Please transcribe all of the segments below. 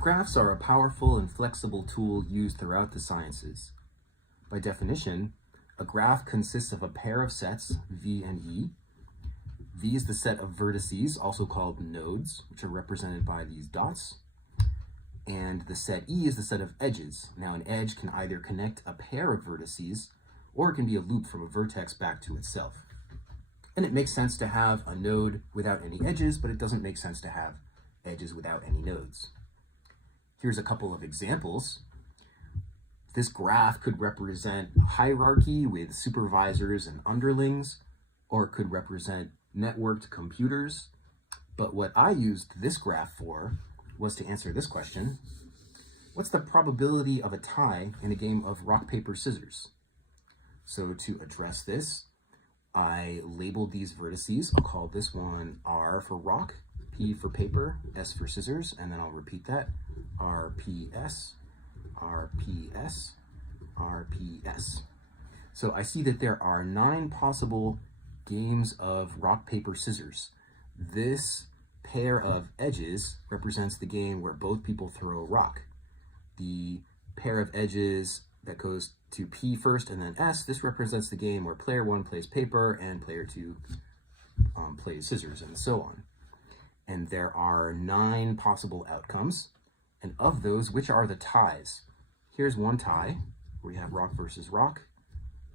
Graphs are a powerful and flexible tool used throughout the sciences. By definition, a graph consists of a pair of sets, V and E. V is the set of vertices, also called nodes, which are represented by these dots. And the set E is the set of edges. Now, an edge can either connect a pair of vertices, or it can be a loop from a vertex back to itself. And it makes sense to have a node without any edges, but it doesn't make sense to have edges without any nodes. Here's a couple of examples. This graph could represent a hierarchy with supervisors and underlings, or it could represent networked computers. But what I used this graph for was to answer this question: what's the probability of a tie in a game of rock, paper, scissors? So to address this, I labeled these vertices. I'll call this one R for rock, P for paper, S for scissors, and then I'll repeat that. RPS, RPS, RPS. So I see that there are 9 possible games of rock, paper, scissors. This pair of edges represents the game where both people throw a rock. The pair of edges that goes to P first and then S, this represents the game where player 1 plays paper and player 2 plays scissors, and so on. And there are 9 possible outcomes. And of those, which are the ties? Here's one tie, where we have rock versus rock,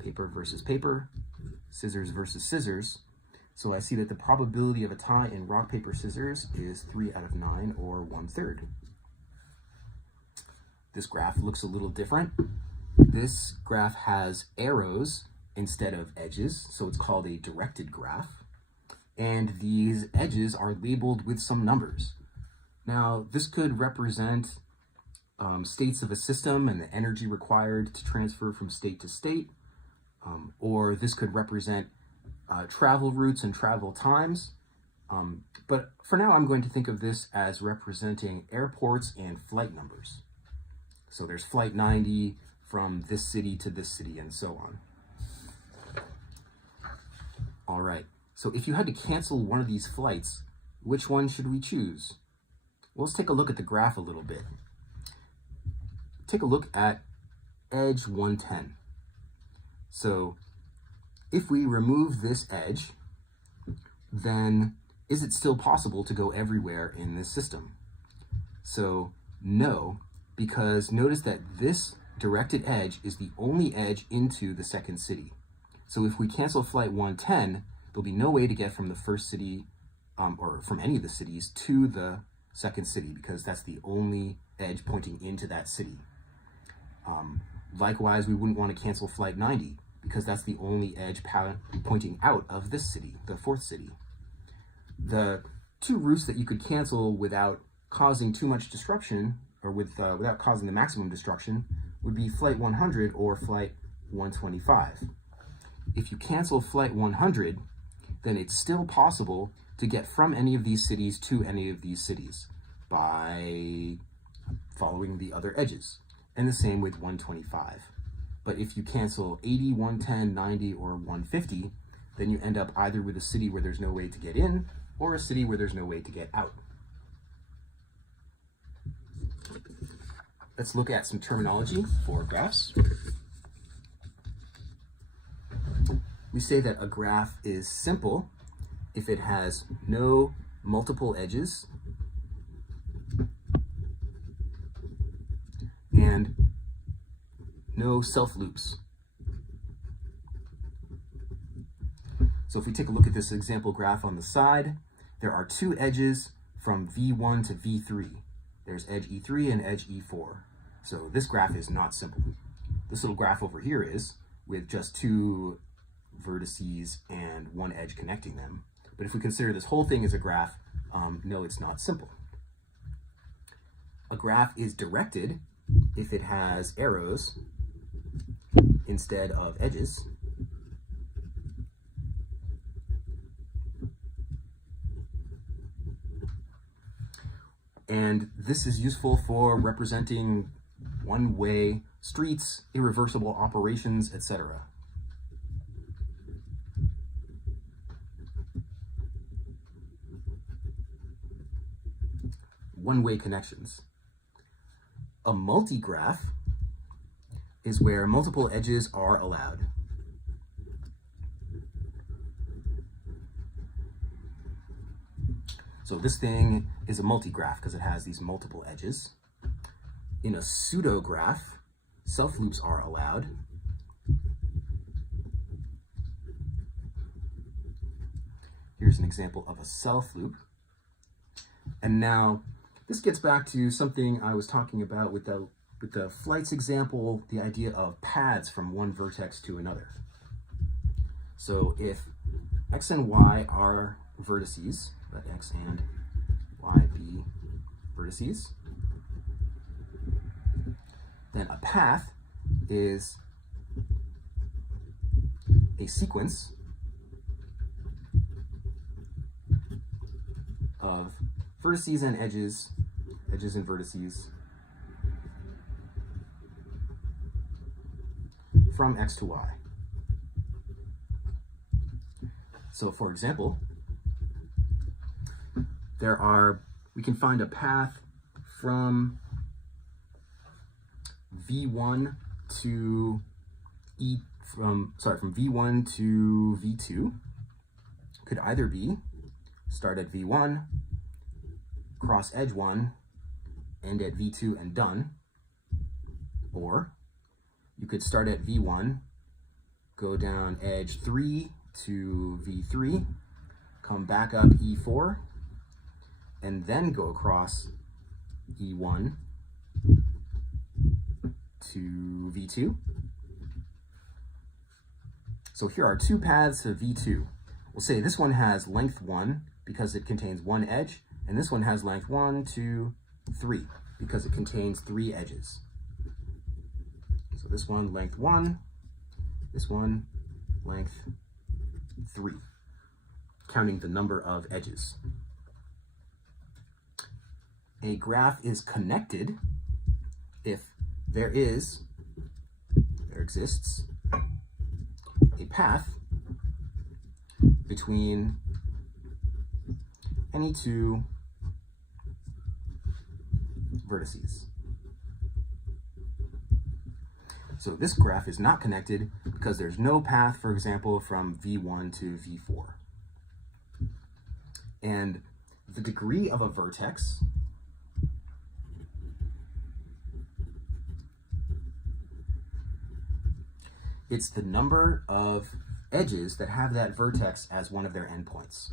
paper versus paper, scissors versus scissors. So I see that the probability of a tie in rock, paper, scissors is 3 out of 9, or 1/3. This graph looks a little different. This graph has arrows instead of edges, so it's called a directed graph. And these edges are labeled with some numbers. Now, this could represent states of a system and the energy required to transfer from state to state, or this could represent travel routes and travel times. But for now, I'm going to think of this as representing airports and flight numbers. So there's flight 90 from this city to this city, and so on. All right, so if you had to cancel one of these flights, which one should we choose? Well, let's take a look at the graph a little bit. Take a look at edge 110. So if we remove this edge, then is it still possible to go everywhere in this system? So no, because notice that this directed edge is the only edge into the second city. So if we cancel flight 110, there'll be no way to get from the first city or from any of the cities to the second city, because that's the only edge pointing into that city. Likewise, we wouldn't want to cancel flight 90, because that's the only edge pointing out of this city, the fourth city. The 2 routes that you could cancel without causing too much disruption, or without causing the maximum destruction, would be flight 100 or flight 125. If you cancel flight 100, then it's still possible to get from any of these cities to any of these cities by following the other edges. And the same with 125. But if you cancel 80, 110, 90, or 150, then you end up either with a city where there's no way to get in, or a city where there's no way to get out. Let's look at some terminology for graphs. We say that a graph is simple if it has no multiple edges and no self-loops. So if we take a look at this example graph on the side, there are 2 edges from V1 to V3. There's edge E3 and edge E4. So this graph is not simple. This little graph over here is, with just 2 vertices and 1 edge connecting them. But if we consider this whole thing as a graph, no, it's not simple. A graph is directed if it has arrows instead of edges. And this is useful for representing one-way streets, irreversible operations, etc. One-way connections. A multigraph is where multiple edges are allowed. So this thing is a multigraph because it has these multiple edges. In a pseudograph, self-loops are allowed. Here's an example of a self-loop. And now this gets back to something I was talking about with the flights example, the idea of paths from one vertex to another. So if x and y are vertices, let x and y be vertices, then a path is a sequence of vertices and edges and vertices from x to y. So for example, we can find a path from V1 to from V1 to V2 could either be start at V1, cross edge 1, end at V2 and done, or you could start at V1, go down edge 3 to V3, come back up E4, and then go across E1 to V2. So here are two paths to V2. We'll say this one has length 1 because it contains one edge, and this one has length 1, 2, 3 because it contains 3 edges. So this one length 1, this one length 3, counting the number of edges. A graph is connected if there exists a path between any two vertices. So this graph is not connected because there's no path, for example, from V1 to V4. And the degree of a vertex it's the number of edges that have that vertex as one of their endpoints.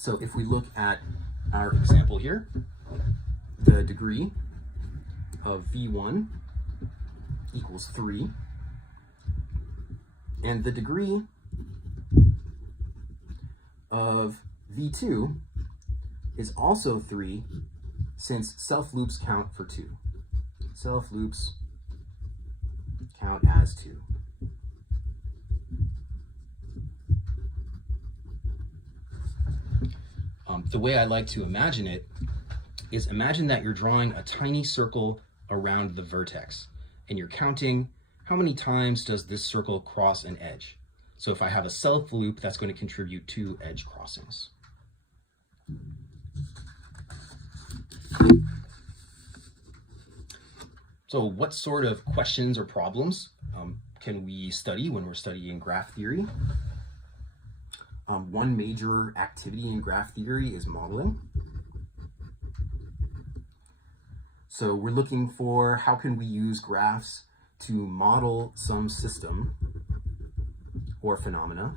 So if we look at our example here, the degree of V1 equals 3, and the degree of V2 is also 3 since self-loops count for 2. Self-loops count as 2. The way I like to imagine it is imagine that you're drawing a tiny circle around the vertex and you're counting how many times does this circle cross an edge. So if I have a self loop, that's going to contribute 2 edge crossings. So what sort of questions or problems can we study when we're studying graph theory? One major activity in graph theory is modeling. So we're looking for how can we use graphs to model some system or phenomena.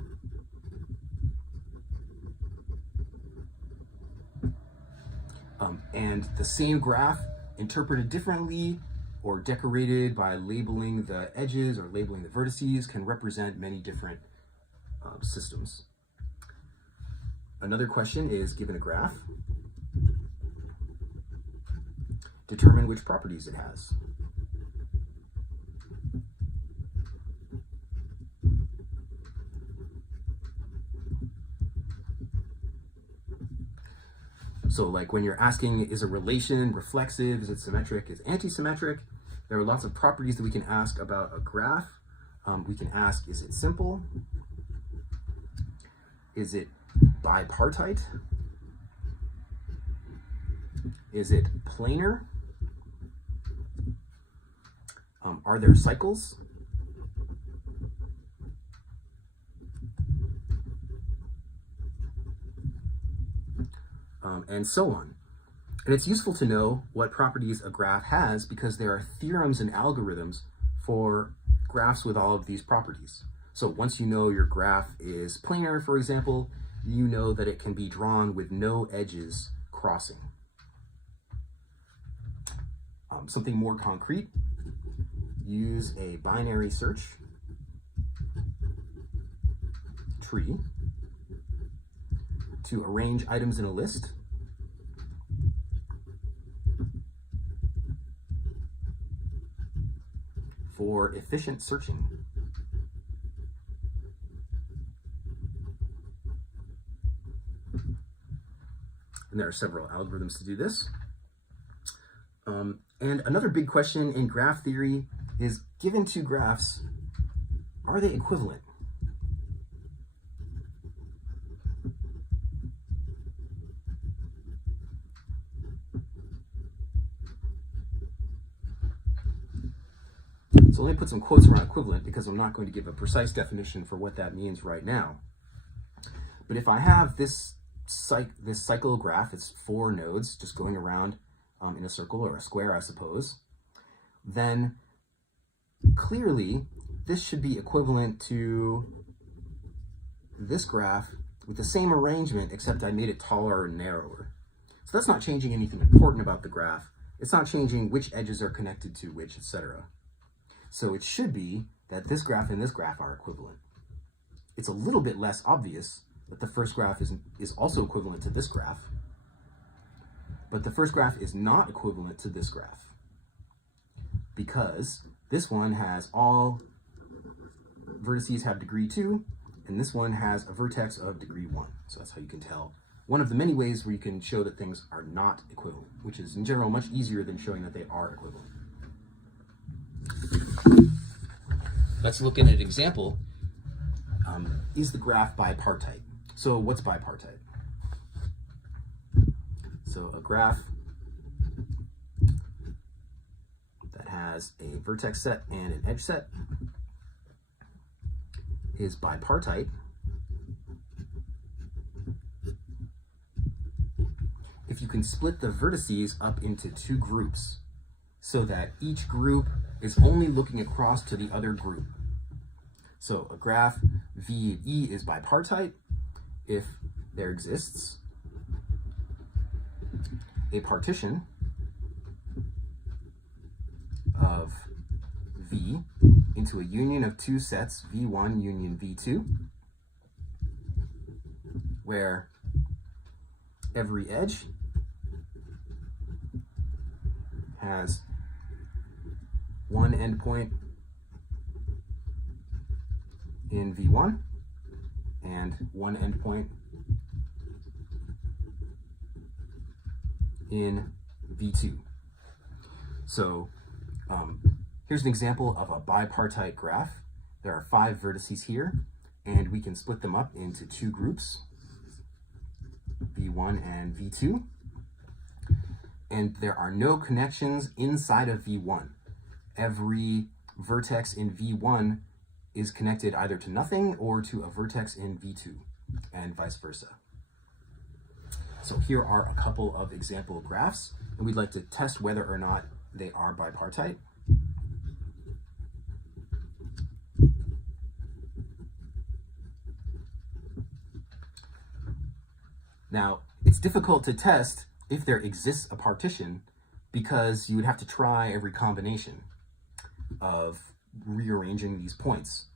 And the same graph interpreted differently or decorated by labeling the edges or labeling the vertices can represent many different systems. Another question is, given a graph, determine which properties it has. So like when you're asking, is a relation reflexive, is it symmetric, is it anti-symmetric? There are lots of properties that we can ask about a graph. We can ask, is it simple? Is it bipartite? Is it planar? Are there cycles? And so on. And it's useful to know what properties a graph has because there are theorems and algorithms for graphs with all of these properties. So once you know your graph is planar, for example, you know that it can be drawn with no edges crossing. Something more concrete, use a binary search tree to arrange items in a list for efficient searching. And there are several algorithms to do this. And another big question in graph theory is, given two graphs, are they equivalent? So let me put some quotes around equivalent because I'm not going to give a precise definition for what that means right now. But if I have this cycle graph, it's 4 nodes just going around in a circle or a square, I suppose, then clearly this should be equivalent to this graph with the same arrangement, except I made it taller and narrower. So that's not changing anything important about the graph. It's not changing which edges are connected to which, etc. So it should be that this graph and this graph are equivalent. It's a little bit less obvious that the first graph is also equivalent to this graph, but the first graph is not equivalent to this graph because this one has all vertices have degree 2, and this one has a vertex of degree 1. So that's how you can tell. One of the many ways where you can show that things are not equivalent, which is in general much easier than showing that they are equivalent. Let's look at an example. Is the graph bipartite? So what's bipartite? So a graph that has a vertex set and an edge set is bipartite if you can split the vertices up into 2 groups so that each group is only looking across to the other group. So a graph V and E is bipartite if there exists a partition of V into a union of 2 sets, V1 union V2, where every edge has one endpoint in V1 and one endpoint in V2. So here's an example of a bipartite graph. There are 5 vertices here, and we can split them up into 2 groups, V1 and V2. And there are no connections inside of V1. Every vertex in V1 is connected either to nothing or to a vertex in V2, and vice versa. So here are a couple of example graphs, and we'd like to test whether or not they are bipartite. Now, it's difficult to test if there exists a partition because you would have to try every combination of rearranging these points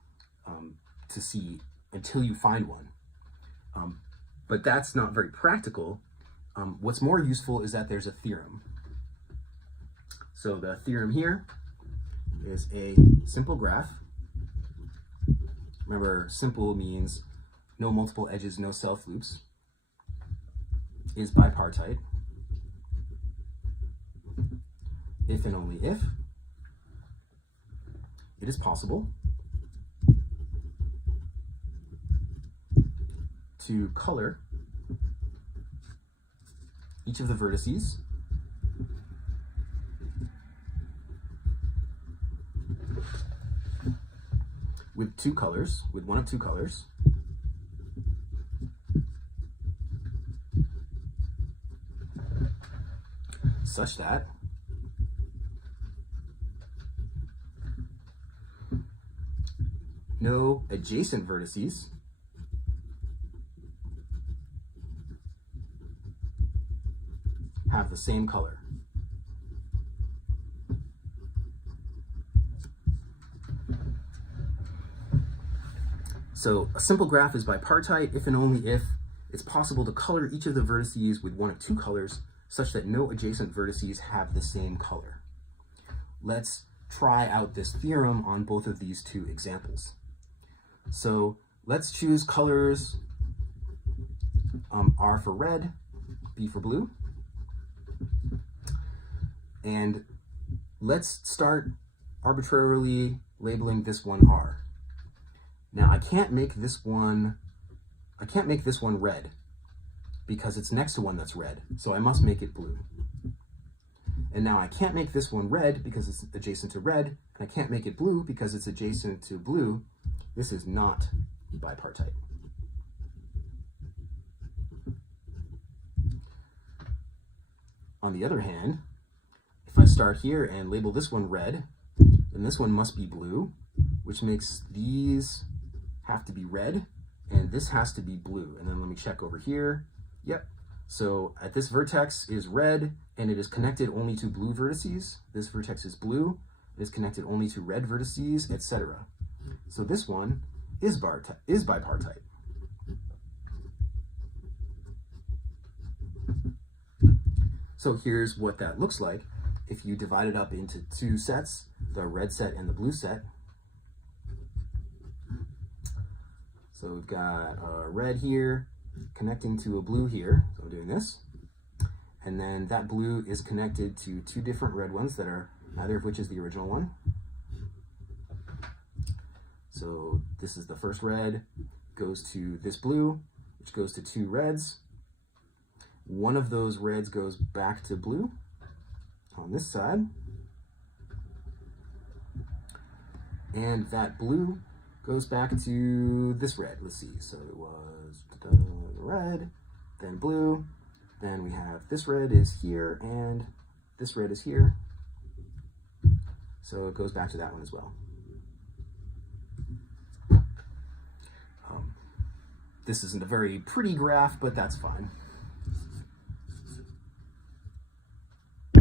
to see until you find one. But that's not very practical. What's more useful is that there's a theorem. So the theorem here is a simple graph. Remember, simple means no multiple edges, no self loops. is bipartite if and only if it is possible to color each of the vertices with one of two colors, such that no adjacent vertices have the same color. So a simple graph is bipartite if and only if it's possible to color each of the vertices with one of two colors such that no adjacent vertices have the same color. Let's try out this theorem on both of these two examples. So let's choose colors R for red, B for blue, and let's start arbitrarily labeling this one R. Now I can't make this one red because it's next to one that's red, so I must make it blue. And now I can't make this one red because it's adjacent to red, and I can't make it blue because it's adjacent to blue. This is not bipartite. On the other hand, if I start here and label this one red, then this one must be blue, which makes these have to be red, and this has to be blue. And then let me check over here. Yep. So at this vertex is red, and it is connected only to blue vertices. This vertex is blue, it is connected only to red vertices, etc. So this one is bipartite. So here's what that looks like if you divide it up into two sets, the red set and the blue set. So we've got a red here connecting to a blue here, so I'm doing this. And then that blue is connected to two different red ones that are neither of which is the original one. So this is the first red, goes to this blue, which goes to two reds. One of those reds goes back to blue on this side. And that blue goes back to this red. Let's see, so it was red, then blue, then we have this red is here, and this red is here. So it goes back to that one as well. This isn't a very pretty graph, but that's fine.